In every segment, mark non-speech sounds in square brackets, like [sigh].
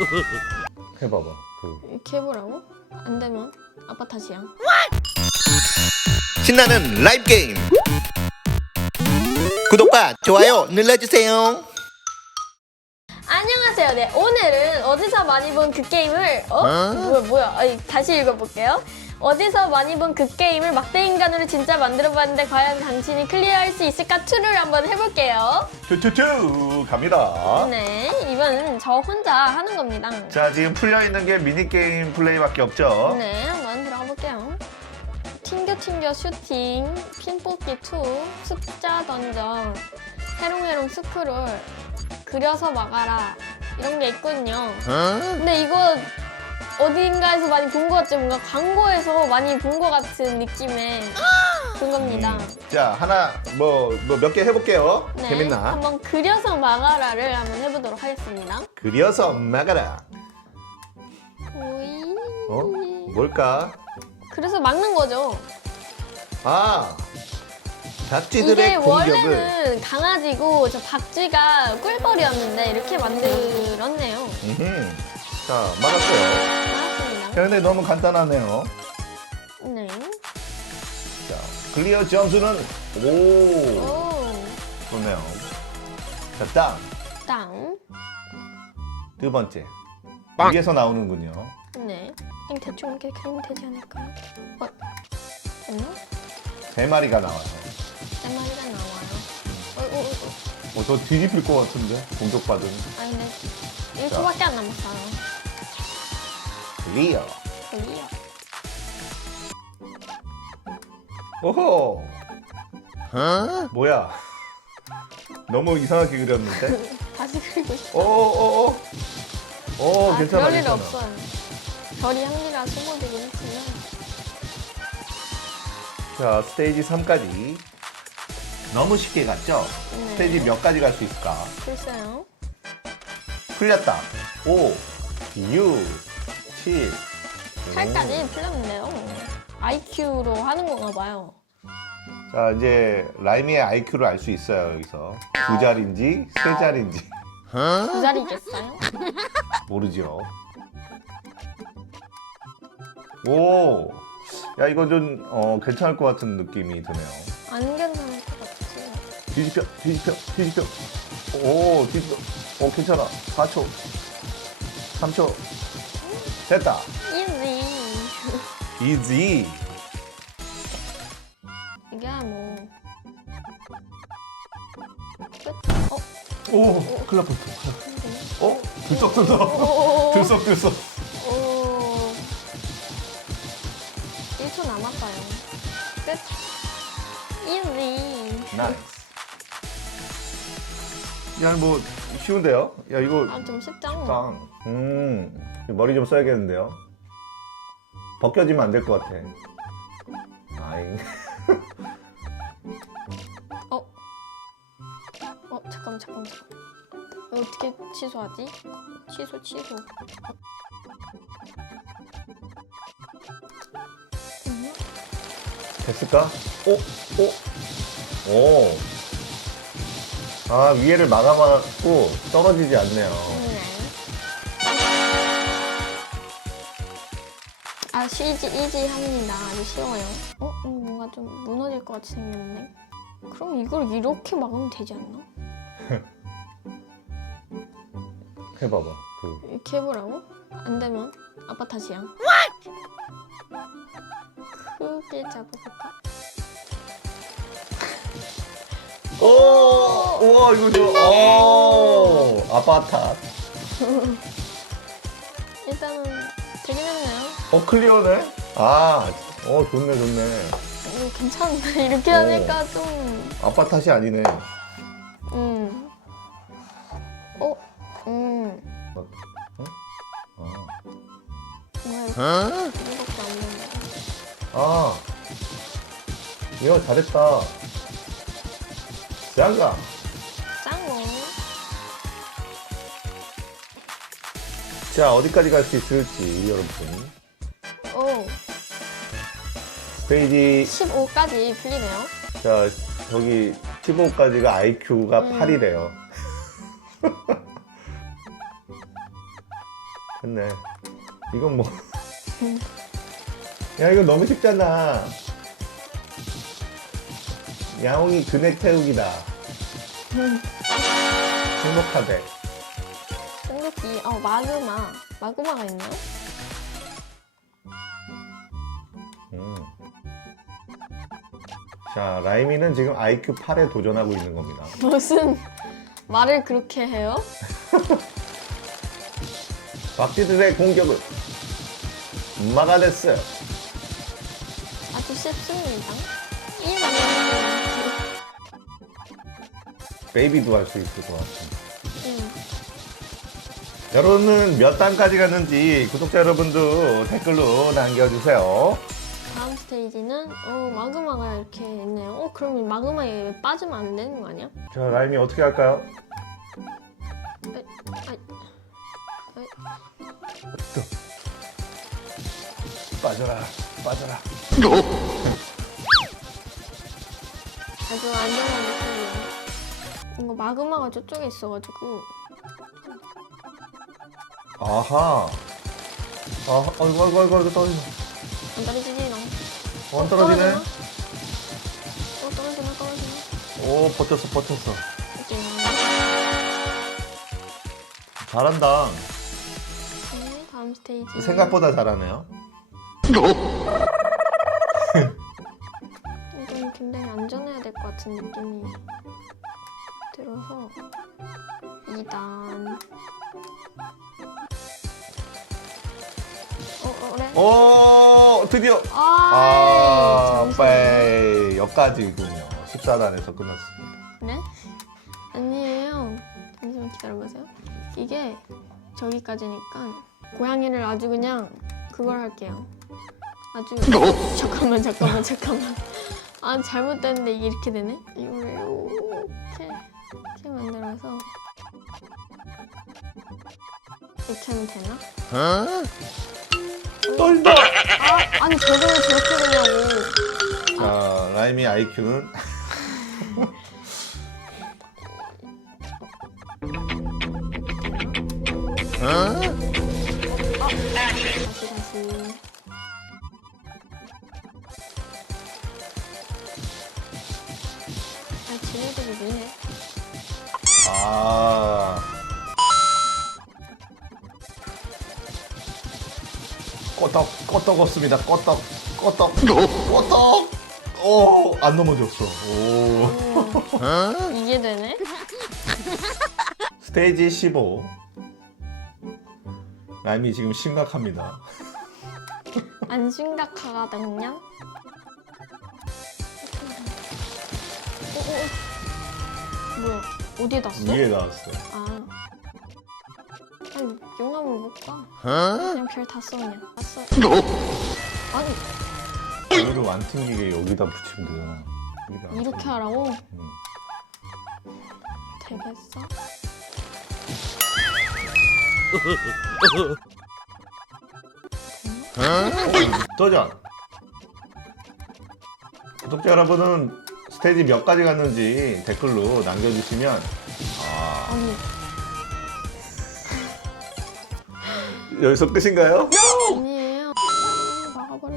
[laughs] 해봐봐. 그 이렇게 해보라고? 안 되면 아빠 탓이야. 신나는 라이브 게임 구독과 좋아요 눌러주세요 안녕하세요. 네, 오늘은 어디서 많이 본 그 게임을 어? 어? 뭐야 뭐야? 아니, 다시 읽어볼게요. 어디서 많이 본 그 게임을 막대 인간으로 진짜 만들어봤는데 과연 당신이 클리어할 수 있을까? 2를 한번 해볼게요. 쭈쭈쭈 갑니다. 네, 이번은 저 혼자 하는 겁니다. 자 지금 풀려 있는 게 미니 게임 플레이밖에 없죠. 네, 한번 들어가 볼게요. 튕겨 튕겨 슈팅, 핀 뽑기 2, 숫자 던져, 해롱해롱 스크롤, 그려서 막아라 이런 게 있거든요. 근데 이거 어딘가에서 많이 본 것 같지? 뭔가 광고에서 많이 본 것 같은 느낌의 [gasps] 그겁니다. 자 하나 뭐뭐몇개 해볼게요. 네, 재밌나? 한번 그려서 막아라를 한번 해보도록 하겠습니다. 그려서 막아라. 오이. 어? 뭘까? 그래서 막는 거죠. 아 이게 잡지들의 공격을 원래는 강아지고 저 박쥐가 꿀벌이었는데 이렇게 만들었네요. 음흠. 자 막았어요. 맞습니다. 자, 근데 너무 간단하네요. 네. 자 클리어 점수는 오 오. 좋네요. 자 땅. 땅. 두 번째. 위에서 나오는군요. 네. 그냥 대충 이렇게 그리면 되지 않을까요? 어. 됐나? 세 마리가 나와요. 세 마리가 나와요. 어, 어, 어, 어. 어, 저 뒤집힐 것 같은데 공격받은. 아니, 네. 1초밖에 안 남았어요. 클리어. 클리어. 오호. 뭐야? 너무 이상하게 그렸는데? [laughs] 다시 그리고 싶어. 오오오. 오 아, 괜찮아 그럴 일 괜찮아. 없어요. 별이 한개라 숨어지긴 했지만. 자 스테이지 3까지. 너무 쉽게 갔죠? 네. 스테이지 몇 가지 갈 수 있을까? 글쎄요. 풀렸다. 5, 6, 7. 8까지 풀렸는데요. IQ로 하는 건가 봐요. 자 이제 라이미의 IQ를 알 수 있어요 여기서 두 자리인지 세 자리인지 두 자리겠어요? [laughs] 모르죠. 오, 야 이거 좀 어, 괜찮을 것 같은 느낌이 드네요. 안 같지. 뒤집혀, 뒤집혀, 뒤집혀. 오, 뒤집혀. 오, 괜찮아. 4초, 3초. 됐다. 이지. 이지. 이게 뭐. 끝? 어? 오, 날 뻔했어. 어? 들썩들썩. 오. 들썩들썩. 오. 1초 남았어요. 끝. 이지. 나이스. 야, 뭐 쉬운데요? 야, 이거 아, 좀 쉽죠? 짱. 음, 머리 좀 써야겠는데요. 벗겨지면 안 될 것 같아. 아잉. [laughs] 어? 어, 잠깐만, 잠깐만. 이거 어떻게 취소하지? 취소, 취소. 음, 됐을까? 오, 오, 오. 아, 위에를 막아봤고 떨어지지 않네요. 네. 아, 쉬지, 이지 합니다. 아주 쉬워요. 어? 음, 뭔가 좀 무너질 것 같이 생겼는데? 그럼 이걸 이렇게 막으면 되지 않나? [laughs] 해봐봐. 그, 이렇게 해보라고? 안 되면 아빠 탓이야. 크게 잡아볼까? 오, 이거 저, 오, 아파트. 일단은 되긴 했네요. 어, 클리어네? 아, 어, 좋네, 좋네. 음, 괜찮은데 [laughs] 이렇게 오. 하니까 좀 아빠 탓이 아니네. 음. 어? 음. 어? 아. 뭐야 이거 이거밖에 안 되네. 아, 이거 잘했다. 짱가. 자, 어디까지 갈 수 있을지, 여러분. 오. 스테이지, 15까지 풀리네요. 자, 저기 15까지가 IQ가 음. 8이래요. [laughs] 됐네. 이건 뭐. 야, 이거 너무 쉽잖아. 야옹이 근액 태우기다. 행복하대. 생각이 어 마그마 마그마가 있나요? 음. 자, 라이미는 지금 IQ 8에 도전하고 있는 겁니다. [laughs] 무슨 말을 그렇게 해요? 박쥐들의 공격을 막아냈어요. 아주 쉽습니다. 이 베이비도 할 수 있을 것. 음. 여러분은 몇 단까지 갔는지 구독자 여러분도 댓글로 남겨주세요. 다음 스테이지는 어 마그마가 이렇게 있네요. 어 그러면 마그마에 왜 빠지면 안 되는 거 아니야? 자, 라임이 어떻게 할까요? 아이, 아이, 아이. 빠져라, 빠져라. 아주 안전한 느낌이에요. 이거 마그마가 저쪽에 있어가지고 아하. 아, 어이구, 어이구, 어이구, 어이구, 떨어지네. 안 떨어지지 너. 어, 떨어지네. 어 떨어지나 떨어지나. 오, 버텼어, 버텼어. 이제 잘한다. 네, 다음 스테이지. 생각보다 잘하네요. [laughs] 이건 굉장히 안전해야 될 것 같은 느낌이 들어서 2단. 오, 드디어. 아, 아. 오빠의 여기까지군요. 14단에서 끝났습니다. 네? 아니에요. 잠시만 기다려보세요. 이게 저기까지니까 고양이를 아주 그냥 그걸 할게요. 아주 [laughs] 잠깐만 잠깐만 잠깐만. 아 잘못됐는데 이게 이렇게 되네. 이걸 이렇게 이렇게 만들어서 이렇게 하면 되나? 떨린다! 아 아니 저걸 왜 저렇게 되냐고. 자, 라임이 IQ는 다시 다시. 아 쟤네들이 왜네? 아. 꼬떡, 꼬떡 없습니다. 꼬떡, 꼬떡, 꼬떡! 오, 안 넘어졌어. 오. 이게 되네? 스테이지 15. 라임이 지금 심각합니다. 안 심각하거든요? 어, 어, 어. 뭐야? 어디에 놨어? 위에 나왔어요. 아. 용암을 못 가. 그냥 별 다 써, 그냥. 다 써. 아니, 오늘은 안 튕기게 여기다 붙이면 되잖아. 여기다 안 이렇게. 하라고? 응. 되겠어? 도전! 구독자 여러분은 스테이지 몇 가지 갔는지 댓글로 남겨주시면 아, 아니, 여기서 끝인가요? 아니에요. 막아버려.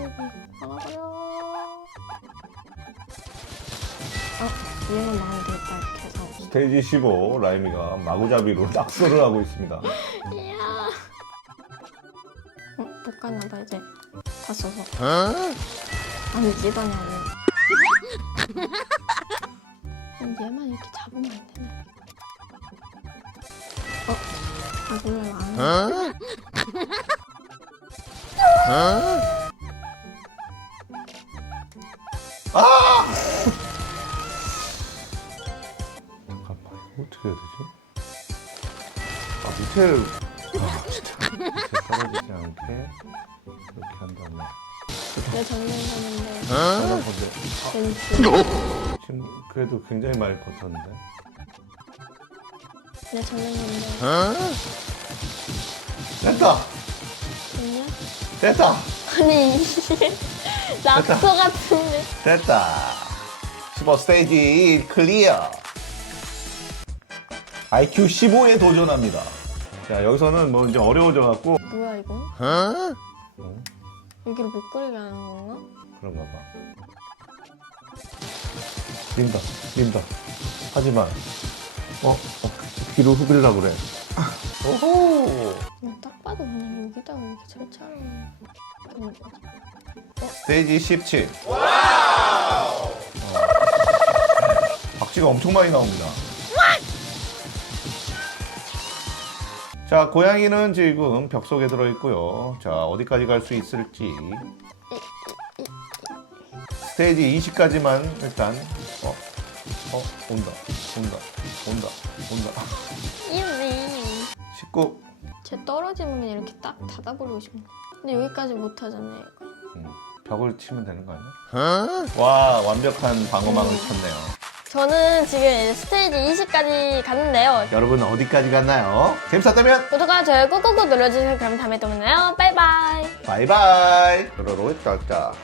아, 얘만 막으면 되겠다, 이렇게 해서. 스테이지 15 라임이가 마구잡이로 낙서를 하고 있습니다. 이야. 어, 못 가나봐, 이제. 다 써서. 아니, 얘다냐고. 아니, 얘만 이렇게 잡으면 안 되냐. 어? 아, 몰라요. 안 해. 잠깐만 이거 어떻게 해야 되지? 아 밑에 아 진짜 밑에 떨어지지 않게 이렇게 한 다음에 내 장난감인데. 하나 벤츠. 지금 그래도 굉장히 많이 버텼는데 내 장난감인데. 됐다 됐냐? 됐다 아니, 이게 낙서 같은데. 됐다 15 스테이지 클리어 IQ 15에 도전합니다 자 여기서는 뭐 이제 어려워져 갖고 뭐야 이거? Huh? 어? 여기를 못 그리게 하는 건가? 그런가 봐. 민다, 민다. 하지마. 어, 어 뒤로 후빌라 그래. 오호! 그냥 딱 봐도 그냥 여기다가 이렇게 거지. 스테이지 17. 어. 박쥐가 엄청 많이 나옵니다. 자, 고양이는 지금 벽 속에 들어 있고요. 자, 어디까지 갈 수 있을지. 스테이지 20까지만 일단 어, 어, 온다, 온다, 온다, 온다. 이지. 19. 쟤 떨어지면 이렇게 딱 닫아버리고 싶네. 근데 여기까지 못 하잖아요. 이거. 음, 벽을 치면 되는 거 아니야? 와, 완벽한 방어막을 쳤네요. 저는 지금 이제 스테이지 20까지 갔는데요. 여러분 어디까지 갔나요? 재밌었다면 구독과 좋아요 꾹꾹꾹 눌러주세요. 그럼 다음에 또 만나요. 바이바이. 바이바이. 로로로 짝짝.